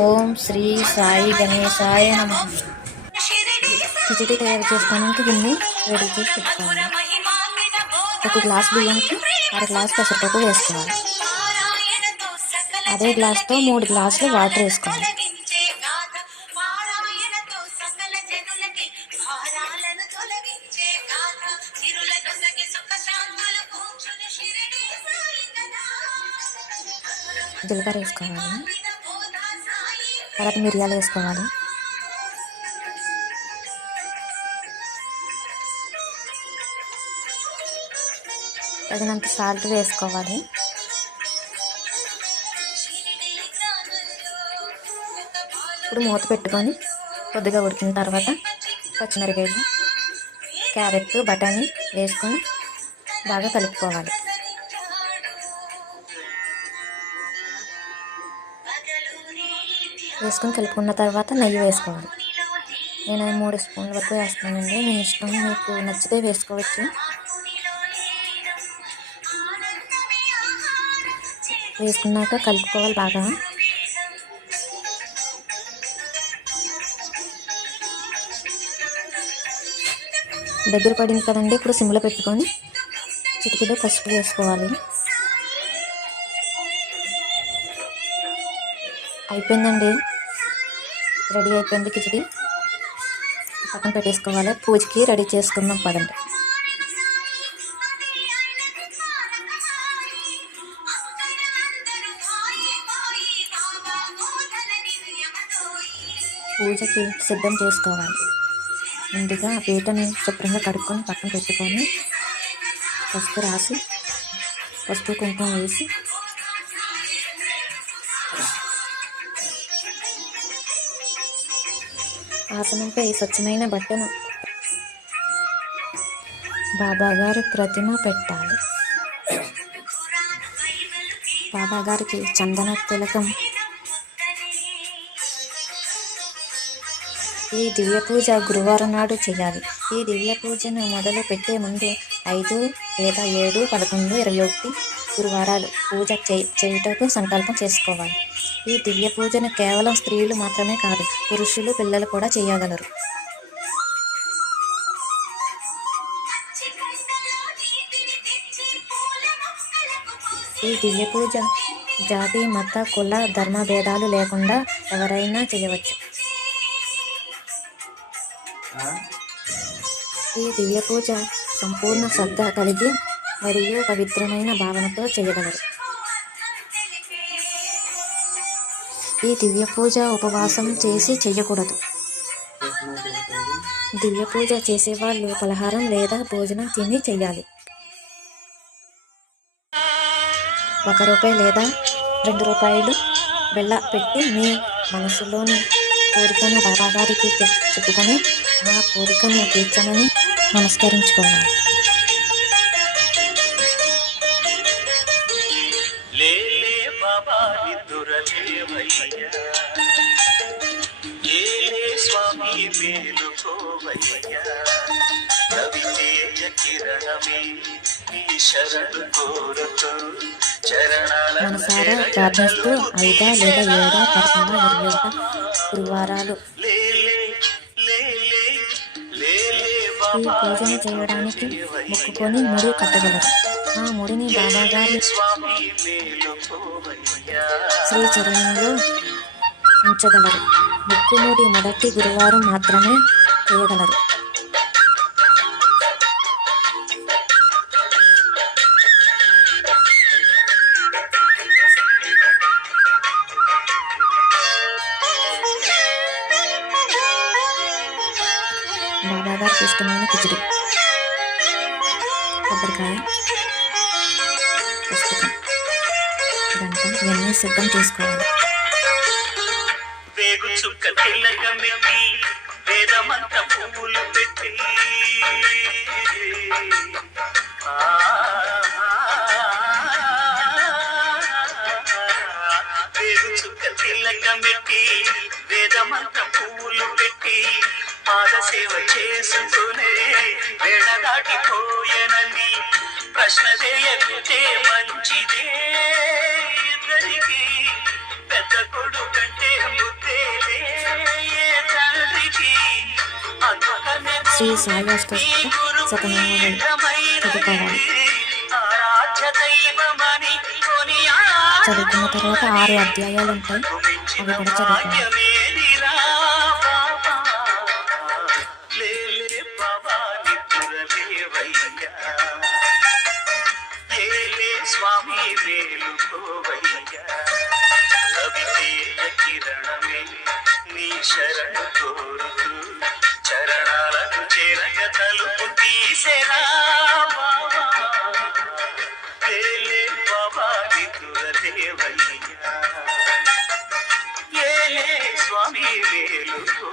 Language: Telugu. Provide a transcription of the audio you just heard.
ఓం శ్రీ సాయి గణేశాయ నమ. కిచడి తయారు చేసుకోవడానికి దీన్ని రెడీ చేసి పెట్టుకోవాలి. ఒక గ్లాస్ బియ్యంకి అర గ్లాస్ పెసరపప్పు వేసుకోవాలి. అదే గ్లాస్తో మూడు గ్లాసులు వాటర్ వేసుకోవాలి. జీలకర్ర వేసుకోవాలి. తర్వాత మిరియాలు వేసుకోవాలి. తగినంత సాల్ట్ వేసుకోవాలి. ఇప్పుడు మూత పెట్టుకొని కొద్దిగా ఉడికిన తర్వాత పచ్చిమిరపకాయలు క్యారెట్ బఠానీ వేసుకొని బాగా కలుపుకోవాలి. వేసుకొని కలుపుకున్న తర్వాత నెయ్యి వేసుకోవాలి. నేను మూడు స్పూన్ల వరకు వేస్తానండి మీ ఇష్టం మీకు నచ్చితే వేసుకోవచ్చు. వేసుకున్నాక కలుపుకోవాలి బాగా. దగ్గర పడింది కదండి ఇప్పుడు సిమ్లో పెట్టుకొని చిటికీలో పసుపు వేసుకోవాలి. అయిపోయిందండి. రెడీ అయిపోయింది కిచడి. పక్కన పెట్టేసుకోవాలి. పూజకి రెడీ చేసుకుందాం పదండి. పూజకి సిద్ధం చేసుకోవాలి. ముందుగా ఆ పీటని శుభ్రంగా కడుక్కొని పక్కన పెట్టుకొని పసుపు రాసి పసుపు కుంకుమ వేసి ఆసనంపై స్వచ్ఛమైన బట్టను బాబాగారు ప్రతిమ పెట్టాలి. బాబాగారికి చందన తిలకం. ఈ దివ్య పూజ గురువారం నాడు చేయాలి. ఈ దివ్య పూజను మొదలు పెట్టే ముందు ఐదు లేదా ఏడు పదకొండు ఇరవై ఒకటి గురువారాలు పూజ చేయి చేయుటకు సంకల్పం చేసుకోవాలి. ఈ దివ్య పూజను కేవలం స్త్రీలు మాత్రమే కాదు పురుషులు పిల్లలు కూడా చేయగలరు. ఈ దివ్య పూజ జాతి మత కుల ధర్మ భేదాలు లేకుండా ఎవరైనా చేయవచ్చు. ఈ దివ్య పూజ సంపూర్ణ శ్రద్ధ కలిగి మరియు పవిత్రమైన భావనతో చేయగలరు. ఈ దివ్య పూజ ఉపవాసం చేసి చేయకూడదు. దివ్య పూజ చేసేవాళ్ళు పలహారం లేదా భోజనం తిని చేయాలి. ఒక రూపాయి లేదా రెండు రూపాయలు వెళ్ళ పెట్టి మీ మనసులోని కోరికను బాబాగారికి చెప్పుకొని ఆ కోరికను తీర్చమని నమస్కరించుకోవాలి ఏలే స్వామి మేలుకోవయ్యా రవితేజ కిరణమే నీ శరణు కోరుతూ చరణాల మనసారా ప్రార్థిస్తూ ఐదా లేదా ఏడా పదకొండా ఇరవై ఒకటా గురువారాలు. ఈ పూజను చేయడానికి మొక్కుకొని ముడి కట్టగలరు. ఆ ముడిని బాబాగారి శ్రీ చరణంలో ఉంచగలరు. ముక్కుముడి మొదటి గురువారం మాత్రమే చేయగలరు. బాబాగారికి ఇష్టమైన కిచిడి. కొబ్బరికాయ పుస్తకం. ఇవన్నీ సిద్ధం చేసుకోవాలి. వేగు చుక్క తిలకమెత్తి వేదమంత పువ్వులు పెట్టి. వేగు చుక్క తిలకమెత్తి వేదమంత పువ్వులు పెట్టి. పాద సేవ చేసుకునే వేడ దాటిపోయనని ప్రశ్న చేయకుంటే మంచిది శ్రీ సాయివాస్తవ శతనామాలు చదువుకోవాలి. చదువుకున్న తర్వాత ఆరు అధ్యాయాలు ఉంటాయి. అవి కూడా చదువుకోవాలి. you.